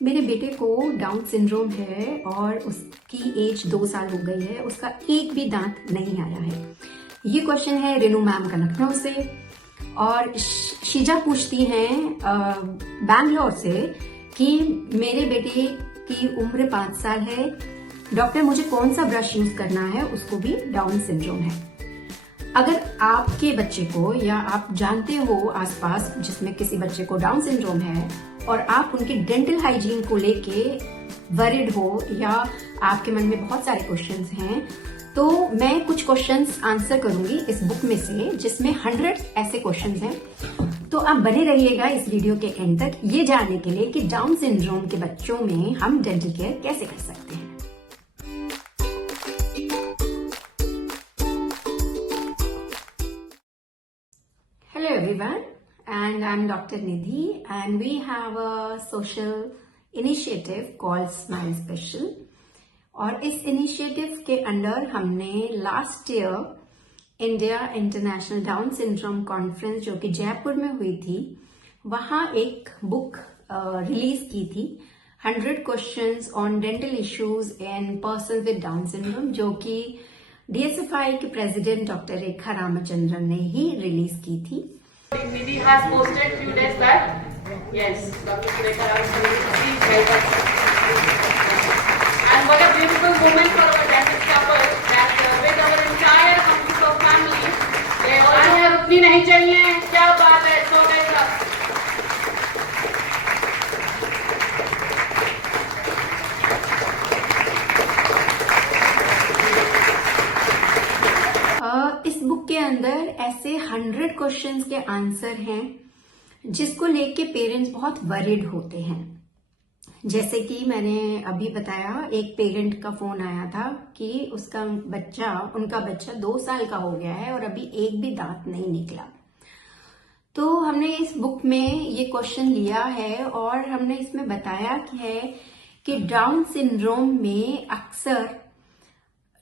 मेरे बेटे को डाउन सिंड्रोम है और उसकी एज 2 साल हो गई है, उसका एक भी दांत नहीं आया है। ये क्वेश्चन है रेनू मैम का लखनऊ से। और शीजा पूछती हैं बैंगलोर से कि मेरे बेटे की उम्र 5 साल है, डॉक्टर मुझे कौन सा ब्रश यूज करना है, उसको भी डाउन सिंड्रोम है। अगर आपके बच्चे को या आप जानते हो आसपास जिसमें किसी बच्चे को डाउन सिंड्रोम है और आप उनके डेंटल हाइजीन को लेके वरिड हो या आपके मन में बहुत सारे क्वेश्चंस हैं, तो मैं कुछ क्वेश्चंस आंसर करूंगी इस बुक में से, जिसमें 100 ऐसे क्वेश्चंस हैं। तो आप बने रहिएगा इस वीडियो के एंड तक ये जानने के लिए कि डाउन सिंड्रोम के बच्चों में हम डेंटल केयर कैसे कर सकते हैं। Hello everyone, and I'm Dr. Nidhi, and we have a social initiative called Smile Special. और इस इनिशिएटिव के अंडर हमने last year India international down syndrome conference जो कि जयपुर में हुई थी, वहां एक बुक रिलीज की थी, 100 questions on dental issues in person with down syndrome, जो कि DSFI के प्रेसिडेंट डॉक्टर रेखा रामचंद्रन ने ही रिलीज की थी। Nidhi has posted few days back. Yes, Dr. Rekha Ramachandran, please help us. And what a beautiful moment for our dentist couple that with our entire complete of family, they all have रुकनी नहीं चाहिए, क्या बात है, सो गए सब। इस book के अंदर ऐसे 100 क्वेश्चंस के आंसर हैं जिसको लेके पेरेंट्स बहुत वरिड होते हैं। जैसे कि मैंने अभी बताया, एक पेरेंट का फोन आया था कि उनका बच्चा 2 साल का हो गया है और अभी एक भी दांत नहीं निकला। तो हमने इस बुक में ये क्वेश्चन लिया है और हमने इसमें बताया कि डाउन सिंड्रोम में अक्सर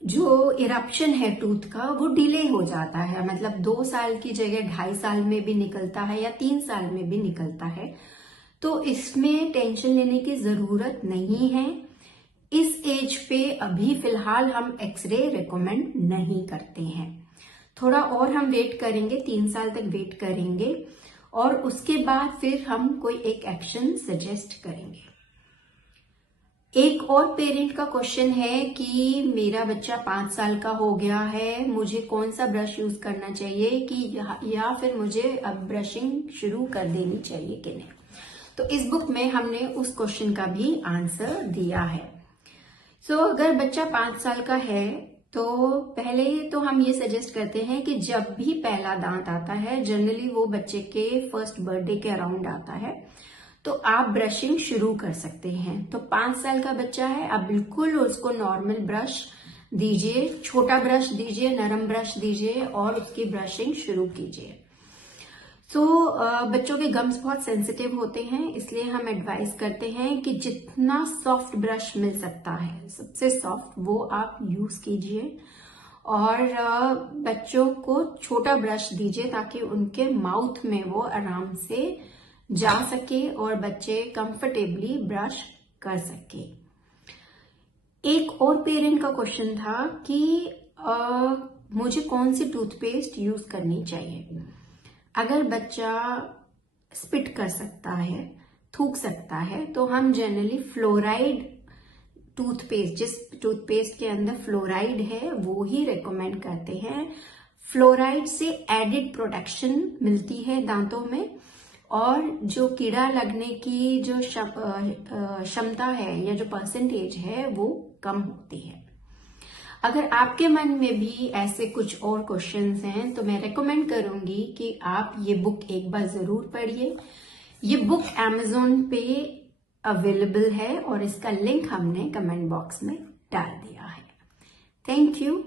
जो इरप्शन है टूथ का वो डिले हो जाता है, मतलब 2 साल की जगह 2.5 साल में भी निकलता है या 3 साल में भी निकलता है। तो इसमें टेंशन लेने की जरूरत नहीं है। इस एज पे अभी फिलहाल हम एक्सरे रिकमेंड नहीं करते हैं, थोड़ा और हम वेट करेंगे, 3 साल तक वेट करेंगे और उसके बाद फिर हम कोई एक एक्शन सजेस्ट करेंगे। एक और पेरेंट का क्वेश्चन है कि मेरा बच्चा 5 साल का हो गया है, मुझे कौन सा ब्रश यूज करना चाहिए कि या फिर मुझे अब ब्रशिंग शुरू कर देनी चाहिए कि नहीं। तो इस बुक में हमने उस क्वेश्चन का भी आंसर दिया है। अगर बच्चा 5 साल का है तो पहले तो हम ये सजेस्ट करते हैं कि जब भी पहला दांत आता है, जनरली वो बच्चे के फर्स्ट बर्थडे के अराउंड आता है, तो आप ब्रशिंग शुरू कर सकते हैं। तो 5 साल का बच्चा है, आप बिल्कुल उसको नॉर्मल ब्रश दीजिए, छोटा ब्रश दीजिए, नरम ब्रश दीजिए और उसकी ब्रशिंग शुरू कीजिए। बच्चों के गम्स बहुत सेंसिटिव होते हैं, इसलिए हम एडवाइस करते हैं कि जितना सॉफ्ट ब्रश मिल सकता है, सबसे सॉफ्ट, वो आप यूज कीजिए और बच्चों को छोटा ब्रश दीजिए ताकि उनके माउथ में वो आराम से जा सके और बच्चे कंफर्टेबली ब्रश कर सके। एक और पेरेंट का क्वेश्चन था कि मुझे कौन सी टूथपेस्ट यूज करनी चाहिए। अगर बच्चा स्पिट कर सकता है, थूक सकता है, तो हम जनरली फ्लोराइड टूथपेस्ट, जिस टूथपेस्ट के अंदर फ्लोराइड है वो ही रेकमेंड करते हैं। फ्लोराइड से एडिड प्रोटेक्शन मिलती है दांतों में और जो कीड़ा लगने की जो क्षमता है या जो परसेंटेज है वो कम होती है। अगर आपके मन में भी ऐसे कुछ और क्वेश्चंस हैं तो मैं रेकमेंड करूंगी कि आप ये बुक एक बार जरूर पढ़िए। ये बुक Amazon पे अवेलेबल है और इसका लिंक हमने कमेंट बॉक्स में डाल दिया है। Thank you.